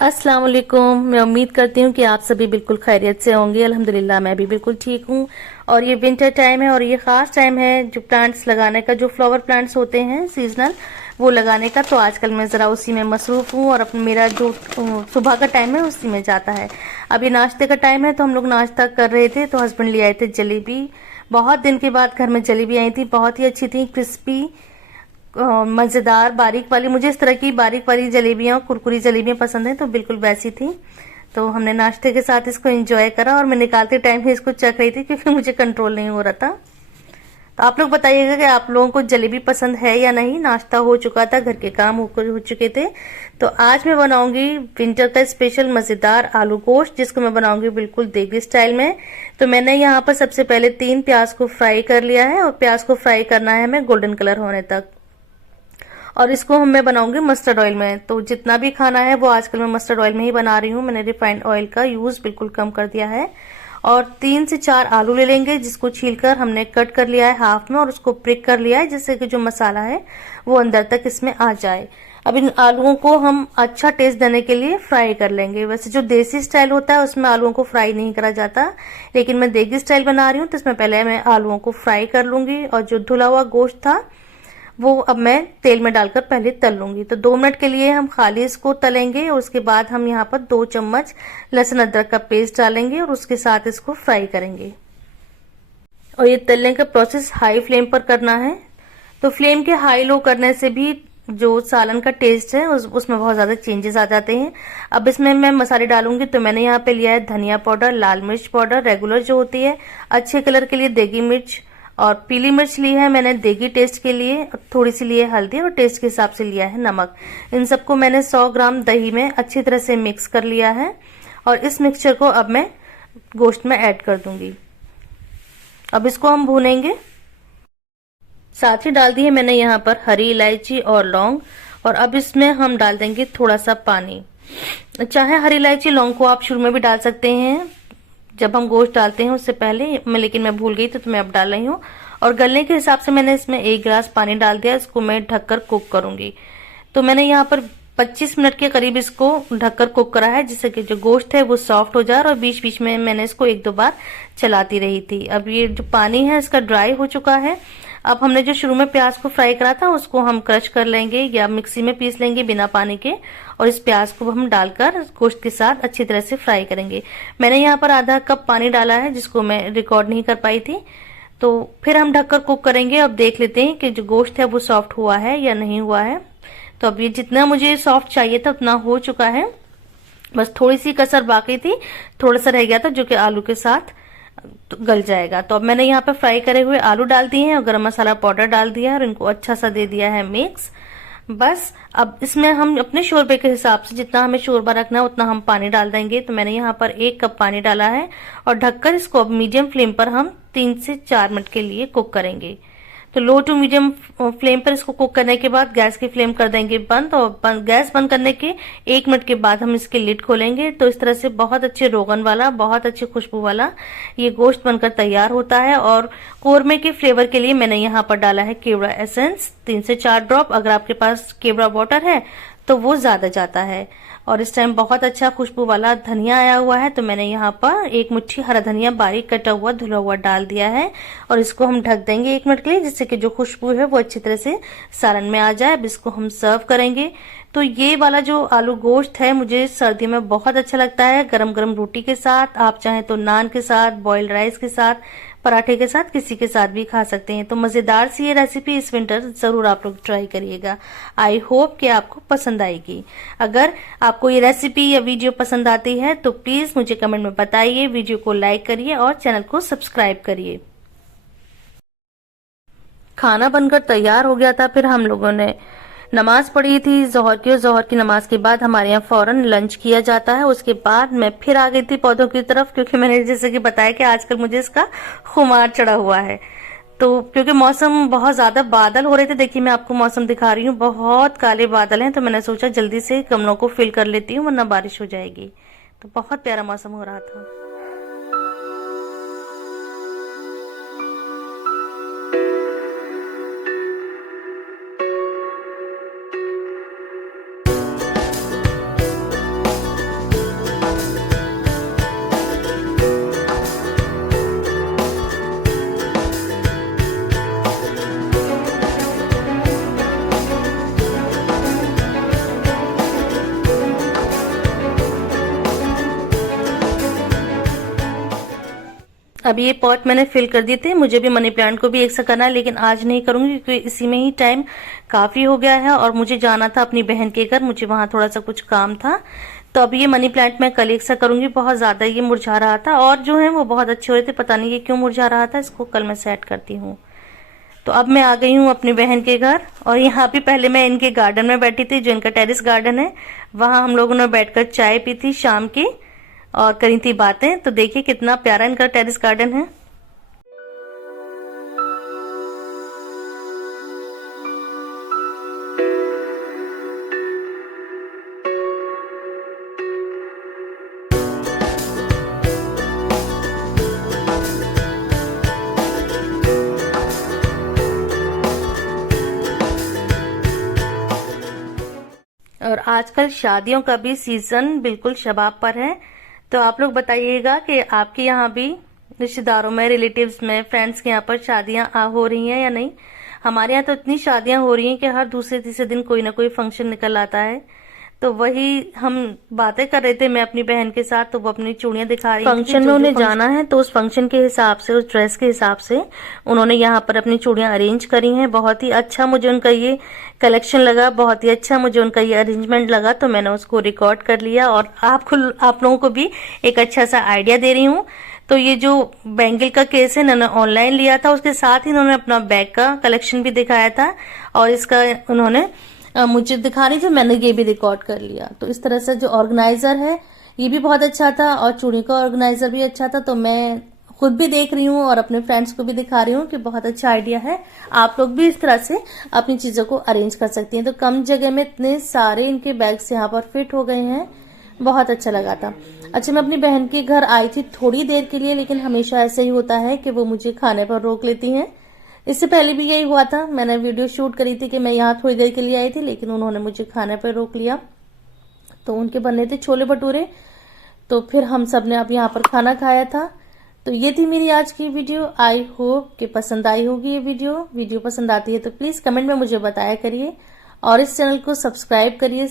अस्सलाम वालेकुम। मैं उम्मीद करती हूँ कि आप सभी बिल्कुल खैरियत से होंगे। अल्हम्दुलिल्लाह मैं भी बिल्कुल ठीक हूँ। और ये विंटर टाइम है और ये ख़ास टाइम है जो प्लांट्स लगाने का, जो फ्लावर प्लांट्स होते हैं सीजनल, वो लगाने का। तो आजकल मैं ज़रा उसी में मसरूफ़ हूँ और अपना मेरा जो सुबह का टाइम है उसी में जाता है। अभी नाश्ते का टाइम है तो हम लोग नाश्ता कर रहे थे, तो हस्बैंड ले आए थे जलेबी। बहुत दिन के बाद घर में जलेबी आई थी, बहुत ही अच्छी थी, क्रिस्पी, मज़ेदार, बारीक वाली। मुझे इस तरह की बारीक वाली जलेबियाँ, कुरकुरी जलेबियाँ पसंद हैं, तो बिल्कुल वैसी थी। तो हमने नाश्ते के साथ इसको एंजॉय करा और मैं निकालते टाइम ही इसको चख रही थी क्योंकि मुझे कंट्रोल नहीं हो रहा था। तो आप लोग बताइएगा कि आप लोगों को जलेबी पसंद है या नहीं। नाश्ता हो चुका था, घर के काम हो चुके थे। तो आज मैं बनाऊंगी विंटर का स्पेशल मज़ेदार आलू गोश्त, जिसको मैं बनाऊंगी बिल्कुल देगी स्टाइल में। तो मैंने यहाँ पर सबसे पहले 3 प्याज को फ्राई कर लिया है और प्याज को फ्राई करना है हमें गोल्डन कलर होने तक। और इसको मैं बनाऊंगी मस्टर्ड ऑयल में। तो जितना भी खाना है वो आजकल मैं मस्टर्ड ऑयल में ही बना रही हूँ। मैंने रिफाइंड ऑयल का यूज बिल्कुल कम कर दिया है। और 3 से 4 आलू ले लेंगे, जिसको छीलकर हमने कट कर लिया है हाफ में और उसको प्रिक कर लिया है, जिससे कि जो मसाला है वो अंदर तक इसमें आ जाए। अब इन आलूओं को हम अच्छा टेस्ट देने के लिए फ्राई कर लेंगे। वैसे जो देसी स्टाइल होता है उसमें आलूओं को फ्राई नहीं करा जाता, लेकिन मैं देगी स्टाइल बना रही हूँ तो इसमें पहले मैं आलूओं को फ्राई कर लूंगी। और जो धुला हुआ गोश्त था वो अब मैं तेल में डालकर पहले तल लूंगी। तो 2 मिनट के लिए हम खाली इसको तलेंगे और उसके बाद हम यहाँ पर 2 चम्मच लहसुन अदरक का पेस्ट डालेंगे और उसके साथ इसको फ्राई करेंगे। और ये तलने का प्रोसेस हाई फ्लेम पर करना है। तो फ्लेम के हाई लो करने से भी जो सालन का टेस्ट है उसमें बहुत ज्यादा चेंजेस आ जाते हैं। अब इसमें मैं मसाले डालूंगी। तो मैंने यहाँ पे लिया है धनिया पाउडर, लाल मिर्च पाउडर रेगुलर जो होती है, अच्छे कलर के लिए देगी मिर्च, और पीली मिर्च ली है मैंने देगी टेस्ट के लिए, थोड़ी सी ली है हल्दी और टेस्ट के हिसाब से लिया है नमक। इन सबको मैंने 100 ग्राम दही में अच्छी तरह से मिक्स कर लिया है और इस मिक्सचर को अब मैं गोश्त में ऐड कर दूंगी। अब इसको हम भूनेंगे। साथ ही डाल दी है मैंने यहाँ पर हरी इलायची और लौंग। और अब इसमें हम डाल देंगे थोड़ा सा पानी। चाहे हरी इलायची लौंग को आप शुरू में भी डाल सकते हैं, जब हम गोश्त डालते हैं उससे पहले, लेकिन मैं भूल गई तो मैं अब डाल रही हूँ। और गलने के हिसाब से मैंने इसमें 1 गिलास पानी डाल दिया। इसको मैं ढककर कुक करूंगी। तो मैंने यहाँ पर 25 मिनट के करीब इसको ढककर कुक करा है, जिससे कि जो गोश्त है वो सॉफ्ट हो जाए। और बीच बीच में मैंने इसको 1-2 बार चलाती रही थी। अब ये जो पानी है इसका ड्राई हो चुका है। अब हमने जो शुरू में प्याज को फ्राई करा था उसको हम क्रश कर लेंगे या मिक्सी में पीस लेंगे बिना पानी के। और इस प्याज को हम डालकर गोश्त के साथ अच्छी तरह से फ्राई करेंगे। मैंने यहाँ पर आधा कप पानी डाला है, जिसको मैं रिकॉर्ड नहीं कर पाई थी। तो फिर हम ढककर कुक करेंगे। अब देख लेते हैं कि जो गोश्त है वो सॉफ्ट हुआ है या नहीं हुआ है। तो अब ये जितना मुझे सॉफ्ट चाहिए था उतना हो चुका है, बस थोड़ी सी कसर बाकी थी, थोड़ा सा रह गया था जो कि आलू के साथ गल जाएगा। तो अब मैंने यहाँ पे फ्राई करे हुए आलू डाल दिए हैं और गरम मसाला पाउडर डाल दिया है और इनको अच्छा सा दे दिया है मिक्स। बस अब इसमें हम अपने शोरबे के हिसाब से जितना हमें शोरबा रखना है उतना हम पानी डाल देंगे। तो मैंने यहाँ पर 1 कप पानी डाला है और ढककर इसको अब मीडियम फ्लेम पर हम 3 से 4 मिनट के लिए कुक करेंगे। तो लो टू मीडियम फ्लेम पर इसको कुक करने के बाद गैस की फ्लेम कर देंगे बंद। और गैस बंद करने के 1 मिनट के बाद हम इसके लिड खोलेंगे। तो इस तरह से बहुत अच्छे रोगन वाला, बहुत अच्छी खुशबू वाला ये गोश्त बनकर तैयार होता है। और कोरमे के फ्लेवर के लिए मैंने यहाँ पर डाला है केवड़ा एसेंस 3 से 4 ड्रॉप। अगर आपके पास केवड़ा वाटर है तो वो ज्यादा जाता है। और इस टाइम बहुत अच्छा खुशबू वाला धनिया आया हुआ है। तो मैंने यहाँ पर 1 मुट्ठी हरा धनिया बारीक कटा हुआ धुला हुआ डाल दिया है और इसको हम ढक देंगे 1 मिनट के लिए, जिससे कि जो खुशबू है वो अच्छी तरह से सालन में आ जाए। अब इसको हम सर्व करेंगे। तो ये वाला जो आलू गोश्त है मुझे सर्दियों में बहुत अच्छा लगता है, गरम गरम रोटी के साथ, आप चाहें तो नान के साथ, बॉइल्ड राइस के साथ, पराठे के साथ, किसी के साथ भी खा सकते हैं। तो मजेदार सी ये रेसिपी इस विंटर जरूर आप लोग ट्राई करिएगा। आई होप कि आपको पसंद आएगी। अगर आपको ये रेसिपी या वीडियो पसंद आती है तो प्लीज मुझे कमेंट में बताइए, वीडियो को लाइक करिए और चैनल को सब्सक्राइब करिए। खाना बनकर तैयार हो गया था, फिर हम लोगों ने नमाज पढ़ी थी जोहर की, और जोहर की नमाज के बाद हमारे यहाँ फौरन लंच किया जाता है। उसके बाद मैं फिर आ गई थी पौधों की तरफ, क्योंकि मैंने जैसे कि बताया कि आजकल मुझे इसका खुमार चढ़ा हुआ है। तो क्योंकि मौसम बहुत ज्यादा बादल हो रहे थे, देखिए मैं आपको मौसम दिखा रही हूँ, बहुत काले बादल हैं। तो मैंने सोचा जल्दी से गमलों को फिल कर लेती हूँ वरना बारिश हो जाएगी। तो बहुत प्यारा मौसम हो रहा था। अभी ये पॉट मैंने फिल कर दिए थे। मुझे भी मनी प्लांट को भी एक सा करना है, लेकिन आज नहीं करूंगी क्योंकि इसी में ही टाइम काफी हो गया है और मुझे जाना था अपनी बहन के घर, मुझे वहां थोड़ा सा कुछ काम था। तो अब ये मनी प्लांट मैं कल एक सा करूंगी। बहुत ज्यादा ये मुरझा रहा था और जो है वो बहुत अच्छे हो रहे थे, पता नहीं ये क्यों मुरझा रहा था। इसको कल मैं सेट करती हूँ। तो अब मैं आ गई हूँ अपनी बहन के घर और यहाँ पे पहले मैं इनके गार्डन में बैठी थी, जो इनका टेरेस गार्डन है। वहां हम लोगों ने बैठकर चाय पी थी शाम की और करी थी बातें। तो देखिए कितना प्यारा इनका टेरेस गार्डन है। और आजकल शादियों का भी सीजन बिल्कुल शबाब पर है। तो आप लोग बताइएगा कि आपके यहाँ भी रिश्तेदारों में, रिलेटिव्स में, फ्रेंड्स के यहाँ पर शादियां हो रही हैं या नहीं। हमारे यहाँ तो इतनी शादियां हो रही हैं कि हर दूसरे तीसरे दिन कोई ना कोई फंक्शन निकल आता है। तो वही हम बातें कर रहे थे मैं अपनी बहन के साथ, तो वो अपनी चूड़ियां दिखा रही थी। फंक्शन में उन्हें जाना है तो उस फंक्शन के हिसाब से, उस ड्रेस के हिसाब से उन्होंने यहाँ पर अपनी चूड़ियां अरेंज करी हैं। बहुत ही अच्छा मुझे उनका ये कलेक्शन लगा, बहुत ही अच्छा मुझे उनका ये अरेंजमेंट लगा। तो मैंने उसको रिकॉर्ड कर लिया और आप लोगों को भी एक अच्छा सा आइडिया दे रही हूँ। तो ये जो बैंगल का केस है इन्होंने ऑनलाइन लिया था, उसके साथ ही इन्होंने अपना बैग का कलेक्शन भी दिखाया था और इसका उन्होंने मुझे दिखा रही थी, मैंने ये भी रिकॉर्ड कर लिया। तो इस तरह से जो ऑर्गेनाइजर है ये भी बहुत अच्छा था और चूड़ी का ऑर्गेनाइजर भी अच्छा था। तो मैं खुद भी देख रही हूँ और अपने फ्रेंड्स को भी दिखा रही हूँ कि बहुत अच्छा आइडिया है। आप लोग भी इस तरह से अपनी चीजों को अरेंज कर सकती हैं। तो कम जगह में इतने सारे इनके बैग्स यहाँ पर फिट हो गए हैं, बहुत अच्छा लगा था। अच्छा, मैं अपनी बहन के घर आई थी थोड़ी देर के लिए, लेकिन हमेशा ऐसा ही होता है कि वो मुझे खाने पर रोक लेती हैं। इससे पहले भी यही हुआ था, मैंने वीडियो शूट करी थी कि मैं यहाँ थोड़ी देर के लिए आई थी, लेकिन उन्होंने मुझे खाने पर रोक लिया। तो उनके बने थे छोले भटूरे, तो फिर हम सब ने अब यहाँ पर खाना खाया था। तो ये थी मेरी आज की वीडियो। आई होप कि पसंद आई होगी ये वीडियो पसंद आती है तो प्लीज कमेंट में मुझे बताया करिए और इस चैनल को सब्सक्राइब करिए।